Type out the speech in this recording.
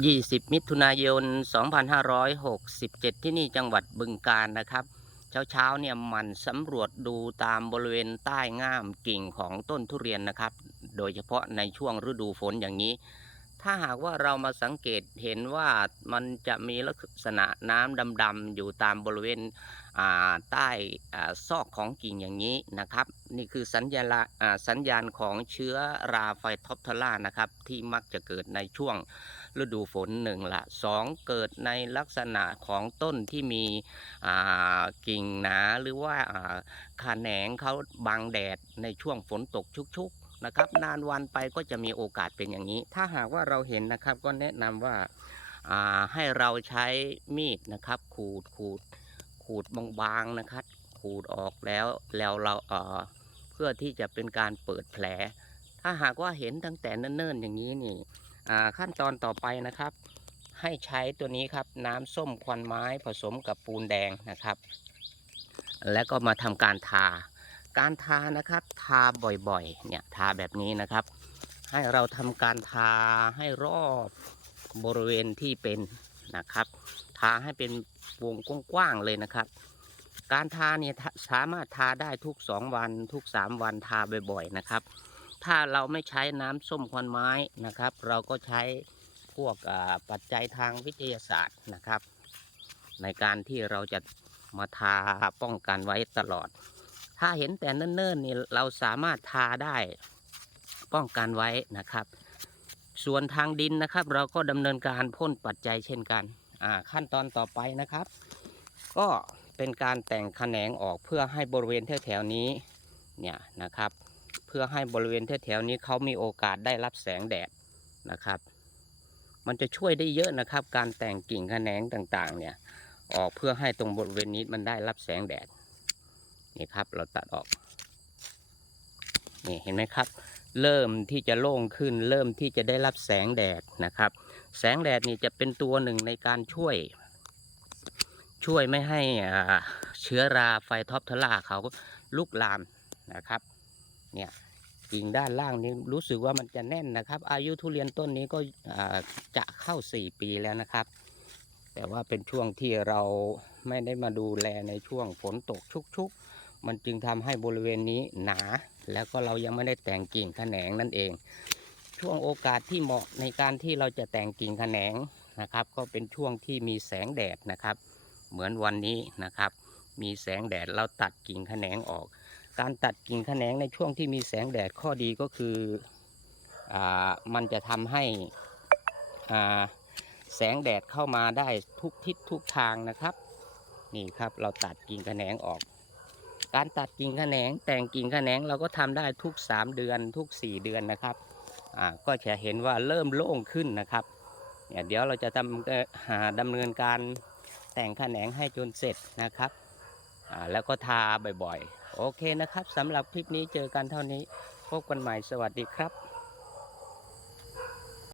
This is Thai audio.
20 มิถุนายน 2567 ที่นี่จังหวัดบึงกาฬนะครับ เช้าๆเนี่ยมันสำรวจดูตามบริเวณใต้ง่ามกิ่งของต้นทุเรียนนะครับ โดยเฉพาะในช่วงฤดูฝนอย่างนี้ ถ้าหากว่าเรามาสังเกตเห็นว่ามันจะมีลักษณะน้ำดำๆอยู่ตามบริเวณใต้ซอกของกิ่งอย่างนี้นะครับ นี่คือสัญญาณสัญญาณของเชื้อราไฟท็อปทล่านะครับ ที่มักจะเกิดในช่วงฤดูฝนหนึ่งละสองเกิดในลักษณะของต้นที่มีกิ่งหนาหรือว่าอ่าแขนงเขาบังแดดในช่วงฝนตกชุกๆ นะครับ นานวันไปก็จะมีโอกาสเป็นอย่างนี้ ถ้าหากว่าเราเห็นนะครับก็แนะนำว่าอ่าให้เราใช้มีดนะครับ ขูดขูดขูดบางๆนะครับ ขูดออกแล้วแล้วเราเเพื่อที่จะเป็นการเปิดแผล ถ้าหากว่าเห็นตั้งแต่เนิ่นๆอย่างนี้นี่ขั้นตอนต่อไปนะครับ ให้ใช้ตัวนี้ครับน้ำส้มควันไม้ผสมกับปูนแดงนะครับ แล้วก็มาทำการทา การทานะครับทาบ่อยๆ เนี่ยทาแบบนี้นะครับ ให้เราทำการทาให้รอบบริเวณที่เป็นนะครับ ทาให้เป็นวงกว้างๆเลยนะครับ การทาเนี่ยสามารถทาได้ทุก2วันทุก3วันทาบ่อยๆนะครับ ถ้าเราไม่ใช้น้ำส้มควันไม้นะครับ เราก็ใช้พวกปัจจัยทางวิทยาศาสตร์นะครับ ในการที่เราจะมาทาป้องกันไว้ตลอด ถ้าเห็นแต่เนิ่นๆนี่เราสามารถทาได้ป้องกันไว้นะครับ ส่วนทางดินนะครับ เราก็ดำเนินการพ่นปัจจัยเช่นกันขั้นตอนต่อไปนะครับ ก็เป็นการแต่งแขนงออกเพื่อให้บริเวณแถวๆนี้เนี่ยนะครับ เพื่อให้บริเวณแถวๆนี้เขามีโอกาสได้รับแสงแดดนะครับ มันจะช่วยได้เยอะนะครับ การแต่งกิ่งแขนงต่างๆเนี่ยออกเพื่อให้ตรงบริเวณนี้มันได้รับแสงแดด นี่ครับเราตัดออกนี่เห็นไหมครับ เริ่มที่จะโล่งขึ้น เริ่มที่จะได้รับแสงแดดนะครับ แสงแดดนี่จะเป็นตัวหนึ่งในการช่วย ช่วยไม่ให้อ่าเชื้อราไฟท็อปทลาเขาลุกลามนะครับเนี่ยกิ่งด้านล่างนี้รู้สึกว่ามันจะแน่นนะครับ อายุทุเรียนต้นนี้ก็จะเข้า 4 ปีแล้วนะครับ แต่ว่าเป็นช่วงที่เราไม่ได้มาดูแลในช่วงฝนตกชุกๆ มันจึงทำให้บริเวณนี้หนา แล้วก็เรายังไม่ได้แต่งกิ่งแขนงนั่นเอง ช่วงโอกาสที่เหมาะในการที่เราจะแต่งกิ่งแขนงนะครับ ก็เป็นช่วงที่มีแสงแดดนะครับ เหมือนวันนี้นะครับ มีแสงแดดเราตัดกิ่งแขนงออก การตัดกิ่งแขนงในช่วงที่มีแสงแดดข้อดีก็คืออามันจะทำให้อ่าแสงแดดเข้ามาได้ทุกทิศทุกทางนะครับ นี่ครับเราตัดกิ่งแขนงออก การตัดกิ่งแขนงแต่งกิ่งแขนงเราก็ทำได้ทุก 3 เดือนทุก 4 เดือนนะครับอ่าก็จะเห็นว่าเริ่มโล่งขึ้นนะครับเนี่ยเดี๋ยวเราจะทำหาดำเนินการแต่งแขนงให้จนเสร็จนะครับอ่าแล้วก็ทาบ่อยๆ โอเคนะครับสำหรับคลิปนี้เจอกันเท่านี้ พบกันใหม่สวัสดีครับ